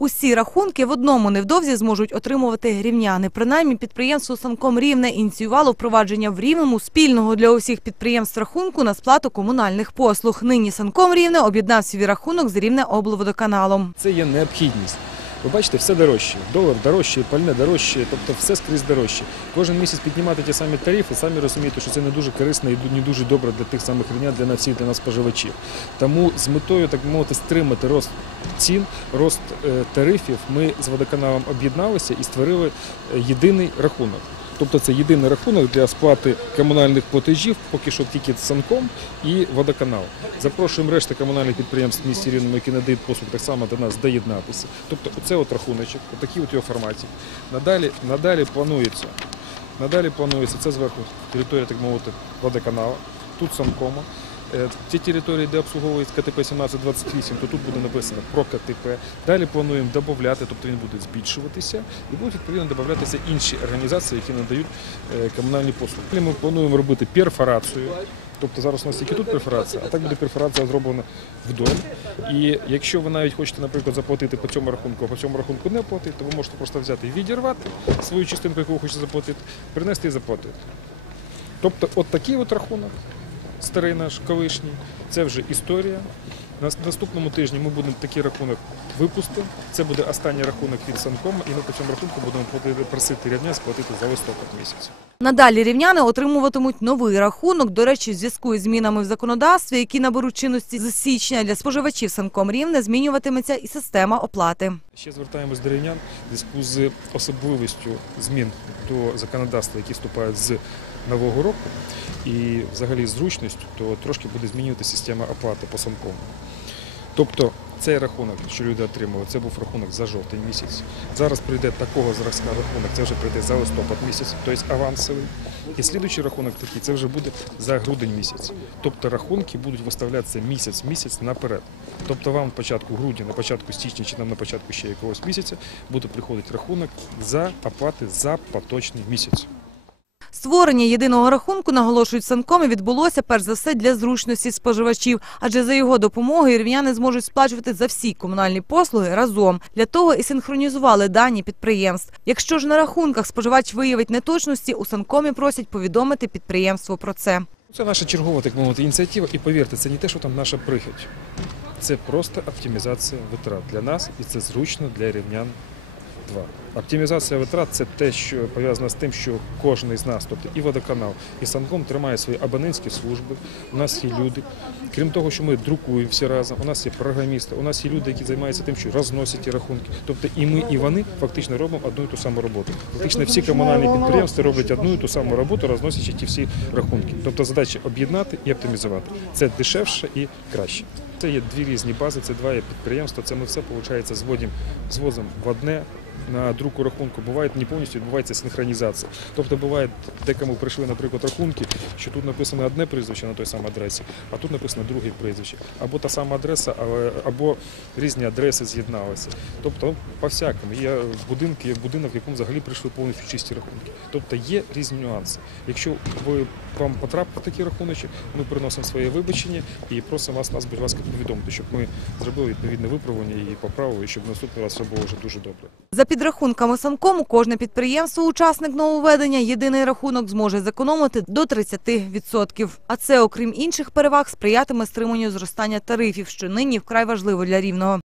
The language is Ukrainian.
Усі рахунки в одному невдовзі зможуть отримувати рівняни. Принаймні, підприємство Санком Рівне ініціювало впровадження в Рівному спільного для усіх підприємств рахунку на сплату комунальних послуг. Нині Санком Рівне об'єднав свій рахунок з Рівне облводоканалом. Це є необхідність. Ви бачите, все дорожче. Долар дорожче, пальне дорожче, тобто все скрізь дорожче. Кожен місяць піднімати ті самі тарифи, самі розумієте, що це не дуже корисно і не дуже добре для тих самих рівня, для нас всіх, для нас споживачів. Тому з метою, так мовити, стримати рост цін, рост е, тарифів, ми з водоканалом об'єдналися і створили е, єдиний рахунок. Тобто це єдиний рахунок для сплати комунальних платежів, поки що тільки Санком і водоканал. Запрошуємо решта комунальних підприємств місті Рівному, які надають послуг, так само до нас доєднатися. Тобто це от рахуночок, отакий от його форматі. Надалі, надалі планується. Надалі планується це зверху територія, так мовити, водоканалу, тут Санкома. Е, Ті території, де обслуговується КТП 1728, то тут буде написано про КТП. Далі плануємо додати, тобто він буде збільшуватися, і будуть відповідно додатися інші організації, які надають е, комунальні послуги. Ми плануємо робити перфорацію. Тобто зараз у нас тільки тут перфорація, а так буде перфорація зроблена вдоль. І якщо ви навіть хочете, наприклад, заплатити по цьому рахунку, а по цьому рахунку не платити, то ви можете просто взяти і відірвати свою частинку, яку ви хочете заплатити, принести і заплатити. Тобто, от такий от рахунок, старий наш колишній, це вже історія. На наступному тижні ми будемо такий рахунок випустити. Це буде останній рахунок від Санкома, і ми по цьому рахунку будемо просити рівня сплатити за листопад місяць. Надалі рівняни отримуватимуть новий рахунок. До речі, в зв'язку із змінами в законодавстві, які наберуть чинності з січня для споживачів Санком Рівне, змінюватиметься і система оплати. Ще звертаємось до рівнян в зв'язку з особливістю змін до законодавства, які вступають з нового року, і взагалі зручністю, то трошки буде змінювати система оплати по санкому. Тобто цей рахунок, що люди отримали, це був рахунок за жовтень місяць. Зараз прийде такого зразка рахунок, це вже прийде за листопад місяць, тобто авансовий. І слідуючий рахунок такий, це вже буде за грудень місяць. Тобто рахунки будуть виставлятися місяць-місяць наперед. Тобто вам на початку грудня, на початку січня чи нам на початку ще якогось місяця буде приходити рахунок за оплати за поточний місяць. Створення єдиного рахунку, наголошують Санкоми, відбулося перш за все для зручності споживачів, адже за його допомогою рівняни зможуть сплачувати за всі комунальні послуги разом. Для того і синхронізували дані підприємств. Якщо ж на рахунках споживач виявить неточності, у Санкомі просять повідомити підприємство про це. Це наша чергова так мовити ініціатива. І повірте, це не те, що там наша прихоть. Це просто оптимізація витрат для нас, і це зручно для рівнян. 2. Оптимізація витрат це те, що пов'язано з тим, що кожен із нас, тобто і водоканал, і Санком тримає свої абонентські служби. У нас є люди. Крім того, що ми друкуємо всі разом, у нас є програмісти, у нас є люди, які займаються тим, що розносять ті рахунки. Тобто і ми, і вони фактично робимо одну і ту саму роботу. Фактично всі комунальні підприємства роблять одну і ту саму роботу, розносячи ті всі рахунки. Тобто задача об'єднати і оптимізувати. Це дешевше і краще. Це є дві різні бази, це два є підприємства. Це ми все виходить, зводимо, звозимо в одне. На друку рахунку буває не повністю відбувається синхронізація. Тобто буває, декому прийшли, наприклад, рахунки, що тут написано одне прізвище на той самій адресі, а тут написано друге прізвище. Або та сама адреса, або різні адреси з'єдналися. Тобто, ну, по-всякому. Є будинки, є будинок, в якому взагалі прийшли повністю чисті рахунки. Тобто є різні нюанси. Якщо ви вам потрапив такий рахуночок, ми приносимо своє вибачення і просимо вас нас, будь ласка, повідомити, щоб ми зробили відповідне виправлення і поправили, щоб наступний раз все було вже дуже добре. Підрахунками Санкому, кожне підприємство, учасник нововведення, єдиний рахунок зможе зекономити до 30%. А це, окрім інших переваг, сприятиме стриманню зростання тарифів, що нині вкрай важливо для рівного.